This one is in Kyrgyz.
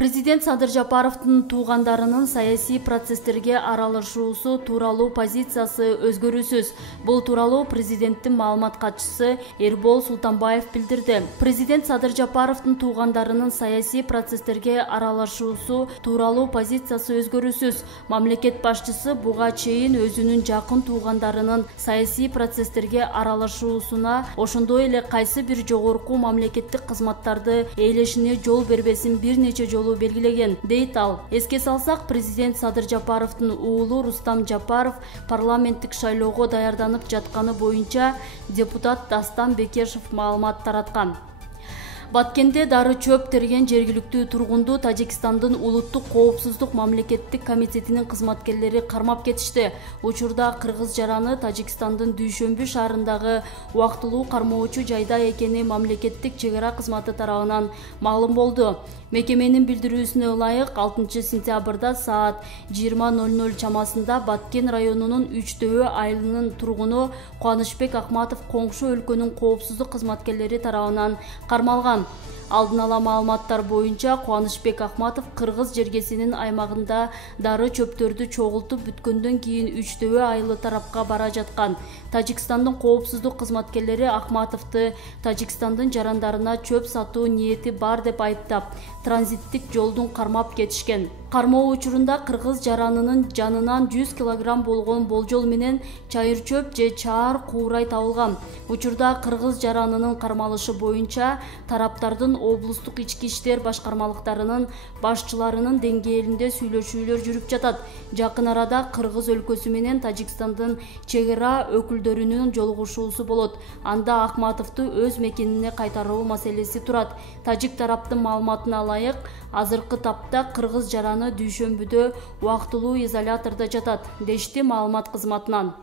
Президент Садыр Жапаровдун туугандарынын саясий процесстерге аралашуусу тууралуу позициясы өзгөрүүсүз. Бул тууралуу президенттин маалымат катчысы Эрбол Султанбаев билдирди. Президент Садыр Жапаровдун туугандарынын саясий процесстерге аралашуусу тууралуу позициясы өзгөрүүсүз. Мамлекет башчысы буга чейин өзүнүн жакын туугандарынын саясий процесстерге аралашуусуна, ошондой эле кайсы бир жогорку мамлекеттик кызматтарды ээлешине жол бербесин бир нече жолу белгилеген, дейт ал. Эске салсак, президент Садыр Жапаровдун уулу Рустам Жапаров парламенттик шайлоого даярданып жатканы боюнча депутат Дастан Бекешев маалымат тараткан. Баткенде дары чөп терген жергиликтүү тургунду Тажикстандын улуттук коопсуздук мамлекеттик комитетинин кызматкерлери кармап кетишти. Учурда кыргыз жараны Тажикстандын Дүйшөмбү шаарындагы убактылуу кармоочу жайда экени мамлекеттик чек ара кызматы тарабынан маалым болду. Мекеменин билдирүүсүнө ылайык 6 сентябрда саат 20:00 чамасында Баткен районунун Үчтөбө айылынын тургуну Кубанычбек Акматов коңшу өлкөнүн коопсуздук кызматкерлери тарабынан кармалган. Алдын ала маалыматтар боюнча Кубанычбек Акматов кыргыз жергесинин аймагында дары чөптөрдү чогултуп бүткөндөн кийин Үчтөбө айылы тарапка бара жаткан. Тажикстандын коопсуздук кызматкерлери Акматовду Тажикстандын жарандарына чөп сатуу ниети бар деп айыптап, транзиттик жолдун кармап кетишкен. Кармоо учурунда кыргыз жаранынын жанынан 100 килограмм болгон болжол менен чайыр чөп же чаар куурай табылган. Учурда кыргыз жаранынын кармалышы боюнча тараптардын облустук ички иштер башкармалыктарынын башчыларынын деңгээлинде сүйлөшүүлөр жүрүп жатат. Жакын арада Кыргыз өлкөсү менен Тажикстандын чек ара өкүлдөрүнүн жолугушуусу болот. Анда Акматовду өз мекенине кайтаруу маселеси турат. Тажик тараптын маалыматына ылайык, азыркы тапта кыргыз жараны Дүйшөмбүдө убактылуу изолятордо жатат, дешти маалымат кызматынан.